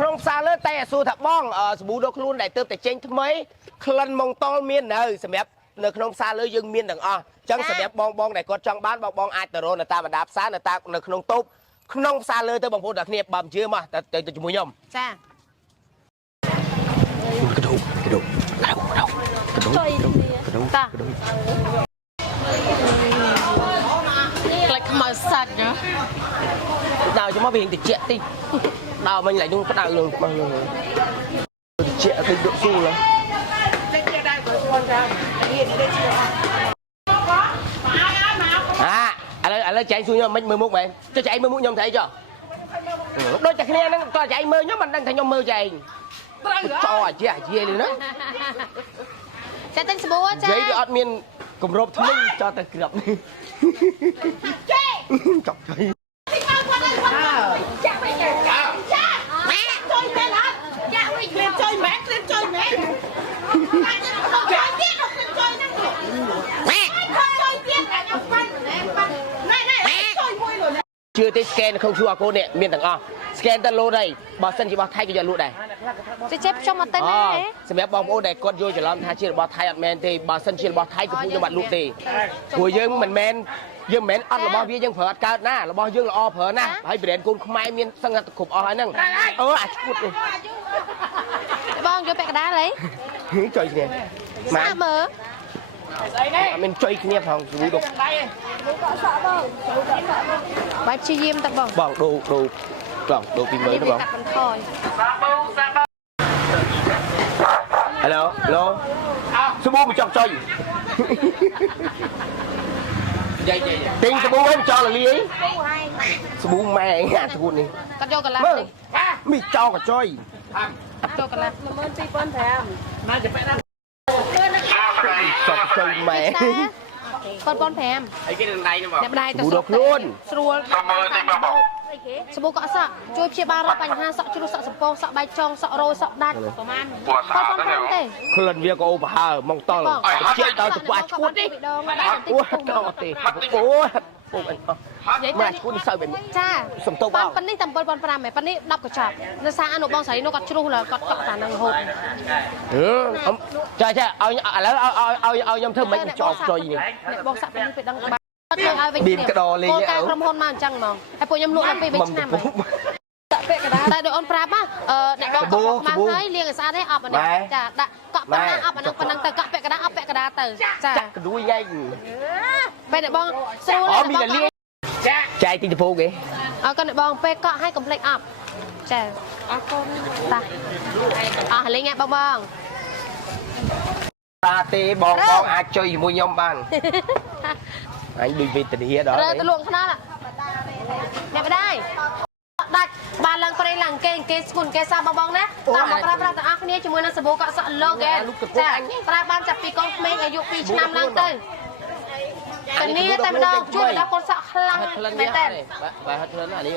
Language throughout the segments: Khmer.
ក្នុងផ្សារលើតែសួរថាបងសាប៊ូដុសខ្លួនដែលទើបតែចេញថ្មីក្លិនម៉ុងតល់មាននៅសម្រាប់នៅក្នុងផ្សារលើយើងមានទាំងអស់អញ្ចឹងសម្រាប់បងដែលគាត់ចង់បានបងអាចទៅរកនៅតាមបណ្ដាផ្សារនៅក្នុងតូបក្នុងផ្សារលើទៅបងប្អូនទាំងគ្នាបើមិនជឿមកទៅជាមួយខ្ញុំចាកដោកដោតាខ្លាច់ខ្មៅសាច់ណាដើរចាំមកវាតិចតិចដើរមិញlạiនោះក្តៅលងមកតិចទៅដកស៊ូឡើយឥឡូវចែកស៊ូខ្ញុំមិនមើលមុខមែនចុះចែកមើលមុខខ្ញុំទៅអីចុះដូចតែគ្នាហ្នឹងតើចែកមើលខ្ញុំមិនដឹងថាខ្ញុំមើលចែកត្រូវចោអាជាលឺណាចាទិញសាប៊ូចានិយាយវាអត់មានគម្របថ្មីចោលទៅក្របនេះចេចប់ទៅចាវិញចាម៉ែជួយមែនអត់ចាវិញគ្លៀនជួយមែនគ្លៀនជួយមែនតែជួយទៀតជួយហ្នឹងម៉ែជួយទៀតតែខ្ញុំប៉ាន់ណែជួយមួយលុយជឿទេស្កេននៅក្នុង QR code នេះមានទាំងអស់ស្កេនទៅលោតហើយបើសិនជារបស់ថៃក៏យកលក់ដែរចេះខ្ញុំអត់ទៅណាសម្រាប់បងប្អូនដែលគាត់យល់ច្រឡំថាជារបស់ថៃអត់មែនទេបើសិនជារបស់ថៃក៏ខ្ញុំអត់លក់ទេព្រោះយើងមិនមែនអត់របស់វាយើងប្រើអត់កើតណារបស់យើងល្អប្រើណាហើយប្រេនកូនខ្មែរមានសឹងតែគ្រប់អស់ហើយហ្នឹងអាឈួតនេះបងយកពាក់កណ្ដាលអីចុយគ្នាម៉ាមើលស្អីនេះអត់មានចុយគ្នាផងស្រួលដុកបាយព្យាយាមតើបងដូរពីមើលទៅបងកាត់បន្ថយហេឡូសាប៊ូមកចង់ចុយទិញសាប៊ូវិញចោលលាយសាប៊ូម៉ែអាស្គូតនេះគាត់យកកន្លះនេះមីចោលកចុយចូលកន្លះ12500ណាจะแปะนะចោលចុយម៉ែ1,500អីគេនឹងដៃហ្នឹងបងអ្នកដៃទៅស្រួលខ្លួនស្រួលសាប៊ូកក់សក់ជួយព្យាបាលរកបញ្ហាសក់ជ្រុះសក់សំពងសក់បែកចងសក់រោសក់ដាច់ប្រហែល1,500ទេក្លិនវាក៏អូប្រហើម៉ងតល់ជាដល់ទៅអាឈួតនេះអូតោទេអូពុកអញមកឈួតនេះសើបែបចាសំតោបអោប៉ុណ្នេះតែ7,500មែនប៉ុណ្នេះ10កញ្ចប់នៅសារអនុបងស្រីនោះគាត់ជ្រុះលើគាត់កក់តានឹងរហូតចាឥឡូវឲ្យខ្ញុំធ្វើមិនចោលចុយនេះអ្នកបងសាក់ពេលនេះពេលដឹងបាទគាត់យកឲ្យវិញទៀតកដោលេងការក្រុមហ៊ុនមកអញ្ចឹងហ្មងហើយពួកខ្ញុំលក់ដល់ពេល3ឆ្នាំហើយដាក់ពាក់កណ្ដាលតែដូចអូនប្រាប់អ្នកបងកក់មកហើយលាងឲ្យស្អាតទេអប់អានេះចាដាក់កក់ប៉ុណ្ណាអប់អានឹងប៉ុណ្ណឹងទៅកក់ពាក់កណ្ដាលអប់ពាក់កណ្ដាលទៅចាកដួយញ៉ៃពេលអ្នកបងស្រួលអ្នកបងចែកទីតពូគេអរគុណអ្នកបងពេលកក់ឲ្យកុំភ្លេចអប់ចាអរគុណតាអស់លេងបងតាទេបងអាចជួយជាមួយខ្ញុំបានអញដូចវេទនាដល់រើទៅលក់ខ្នល់អ្នកម្ដាយដាច់បានឡើងប្រេងឡើងគេស្គូនគេសាបងណាតាមមកប្រើប្រាស់ទាំងអស់គ្នាជាមួយនឹងសាប៊ូកក់សក់ Logan ចាប្រើបានចាប់ពីកូនក្មេងអាយុ2ឆ្នាំឡើងទៅតែនេះតែម្ដងជួយដល់កូនសក់ខ្លាំងមែនតើបាទហត់ខ្លួនអានេះ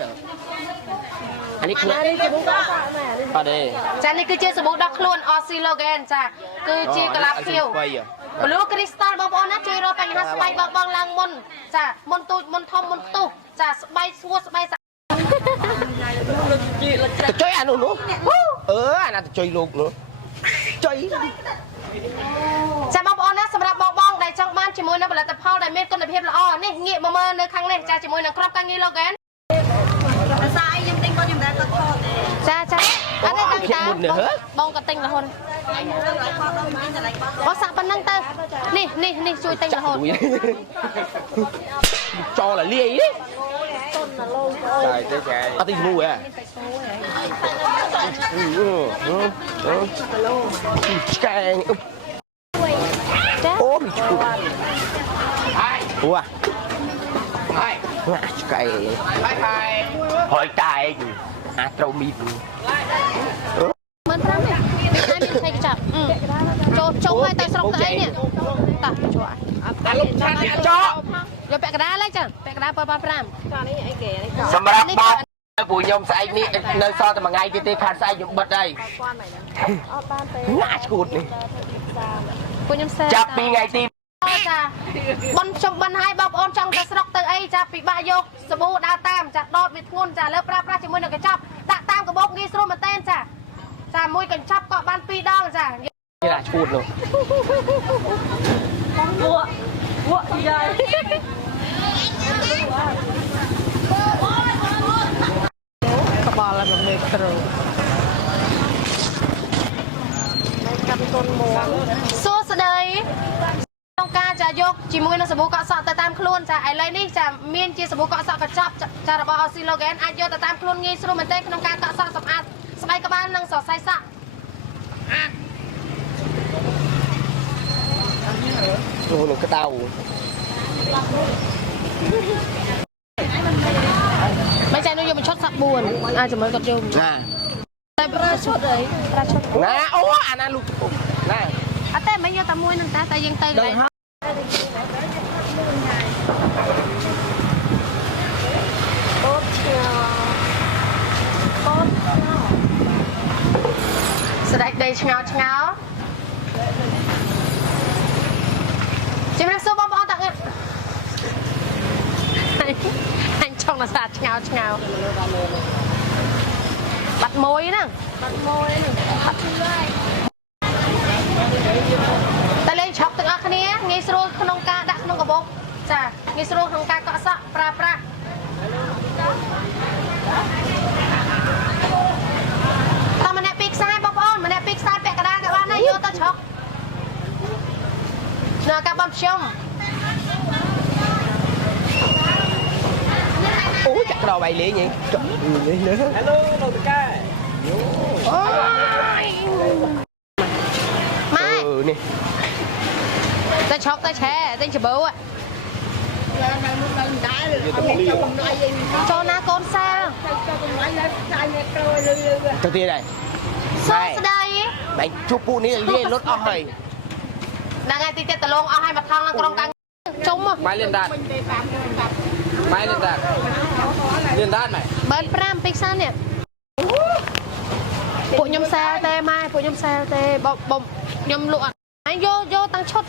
ខ្លួនសាប៊ូកក់សក់មែនអត់ទេចានេះគឺជាសាប៊ូដល់ខ្លួន Aussie Logan ចាគឺជាកលាបខៀវBlue Crystal បងប្អូនណាជួយរកបញ្ហាស្បែកបងឡើងមុនចាមុនទូចមុនធំមុនផ្ទុះចាស្បែកស្ងួតស្បែកទៅជួយអានោះអាណាទៅជួយលោកនោះជួយចាបងប្អូនណាសម្រាប់បងដែលចង់បានជាមួយនឹងផលិតផលដែលមានគុណភាពល្អនេះងាកមកមើលនៅខាងនេះចាជាមួយនឹងក្របការងារ Logan ភាសាអីខ្ញុំទិញគាត់ខ្ញុំដែរគាត់ខកចាអត់ទេតាមបងក៏ទិញរហូតបងសាក់ប៉ុណ្ណឹងទៅនេះជួយទិញរហូតចោលលាយនេះចាទេចាអត់ទីស្មូហ៎ឆ្កែអូមីឈូវ៉ាឆ្កែហើយតែអាត្រូវមីមិនប្រាំទេមានថៃចាប់ចូលឲ្យទៅស្រុកទៅអីនេះតាជួយតែលោកឆានចោយកពាក់កណ្ដាលលេចាពាក់កណ្ដាល7,500ចានេះអីគេសម្រាប់បងពួកខ្ញុំស្អែកនេះនៅសល់តែមួយថ្ងៃទៀតទេខាត់ស្អែកខ្ញុំបិទហើយអត់បានទេអាឈួតនេះពួកខ្ញុំសេចាប់ពីថ្ងៃទីចាប៉ុនជុំបិណ្ឌឲ្យបងប្អូនចង់ទៅស្រុកទៅអីចាពិបាកយកសាប៊ូដើរតាមចាដតវាធ្ងន់ចាលើប្រើប្រាស់ជាមួយនឹងកញ្ចប់ដាក់តាមកបោកងាយស្រួលមែនតើចា មួយកញ្ចប់ក៏បាន2ដងចា គេដាក់ឈួតនោះ What vậy? ក្បល់ឲ្យមេក្រូកាប់ទុនមកសួស្ដីក្នុងការចាយកជាមួយនឹងសាប៊ូកក់សក់ទៅតាមខ្លួនចាឥឡូវនេះចាមានជាសាប៊ូកក់សក់កញ្ចប់ចារបស់ Oxylogen អាចយកទៅតាមខ្លួនងាយស្រួលមែនទេក្នុងការកក់សក់សម្អាតស្បែកក្បាលនិងសរសៃសក់ នោះនឹងក្តៅ មិនចានោះយកមកឈុតសាក់4អាចជាមួយគាត់យក ណា តែប្រើឈុតអីប្រើឈុត ណាអូអាណាលូកកំពុងណា អត់ទេមិនយកតែមួយនឹងតែយើងទៅលេងអូតឆ្ងល់អូតឆ្ងល់ស្ដេចដីឆ្ងល់ឆ្ងល់ជំរាបសួរបងប្អូនតាអញចង់ណាសាឆ្ងល់ឆ្ងល់បាត់មួយហ្នឹងបាត់មួយបាត់ហើយតែលេងឆប់ទាំងអស់គ្នាងាយស្រួលក្នុងការដាក់ក្នុងកាបូបចាងាយស្រួលក្នុងការកក់សក់ប្រើប្រាស់តាមម្នាក់ពីខ្សែបងប្អូនម្នាក់ពីខ្សែពាក់កណ្ដាលក៏បានដែរយកទៅឆុកនៅការបោះខ្ញុំ អូចាក់ក្រវាយលេងហីចុះលេងលើ Hello លោកតកែ អូយ ម៉ែ នេះ ទៅឆុកទៅឆែទៅច្បូចូលណាកូនសាល ទៅទៀតហើយ សួស្ដី បែកជួបពូនេះលាយលុតអស់ហើយ ដល់ថ្ងៃទី7តលងអស់ហើយមកថងឡើងក្រុងកាំងជុំ ម៉ៃលៀនដាតម៉ៃលៀនដាតលៀនដាតម៉ៃ បើ5ពីខ្សែនេះពួកខ្ញុំសាលទេម៉ែពួកខ្ញុំសាលទេបងខ្ញុំលក់អញយកតាំងឈុត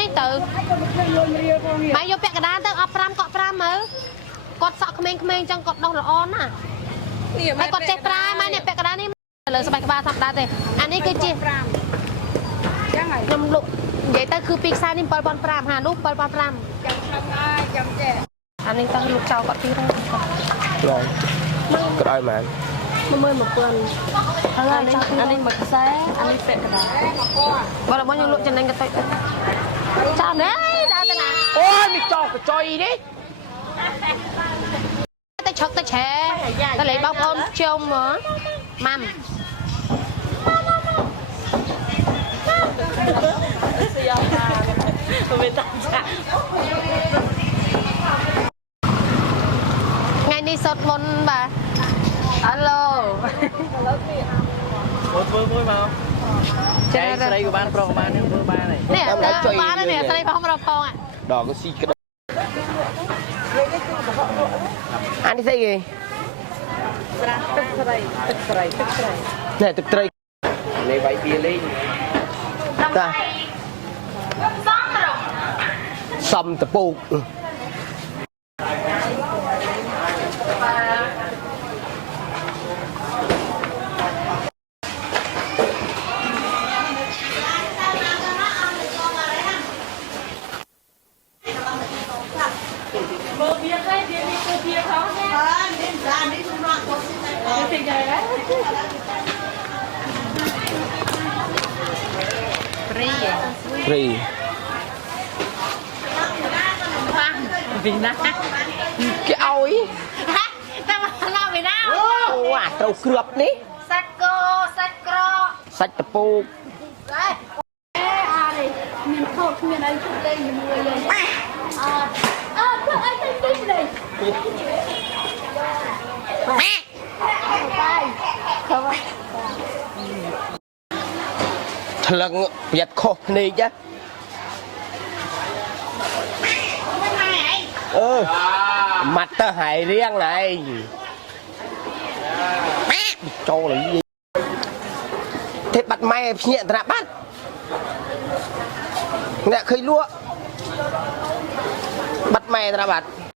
នេះទៅម៉ែយកពាក់កណ្ដាលទៅអត់5កក់5មើលគាត់សក់ក្មេងៗចឹងគាត់ដោះល្អណាស់ហើយគាត់ចេះប្រើម៉ែនេះពាក់កណ្ដាលនេះលើស្បែកក្បាលធម្មតាទេអានេះគឺជាខ្ញុំលក់និយាយទៅគឺពីខ្សែនេះ7,500ហានោះ7,500ចាំចេះអានេះទៅលក់ចោលគាត់ទីទៅ ក្រោយមែន 11000ហើយអានេះមួយខ្សែអានេះពាក់កណ្ដាលបើរបស់ខ្ញុំលក់ចំណេញក៏ទៅចោលនេះដល់ទៅណា អូយមីចោកកចុយនេះ ទៅឆុកទៅឆែទៅលេងបងប្អូនជុំហ្មងម៉ាំថ្ងៃនេះសតមុនបាទអាឡូ ធ្វើមួយមកចែកស្រីក៏បានប្រុសក៏បានធ្វើបានហើយ នេះបាននេះស្រីផងរកផង ដល់ក៏ស៊ីក្តៅអានេះស្អីគេ ទឹកស្រី នេះទឹកត្រី លេវាយបៀលេង តាសំតពូក ព្រី ពីណា គេឲ្យ តែមកឡោពីណា អូអាត្រូវគ្រាប់នេះ សាច់គោសាច់ក្រក សាច់តពូក អានេះមានខោគ្មានអីជួយលេងជាមួយលេងធ្វើអីទៅទីនេះថ្លឹងប្រយ័ត្នខុសភ្នែកចាម៉ាត់ទៅហើយរៀងណៃចូលលីទេបាត់ម៉ែភ្ញាក់ត្រាបាត់អ្នកឃើញលក់បាត់ម៉ែត្រាបាត់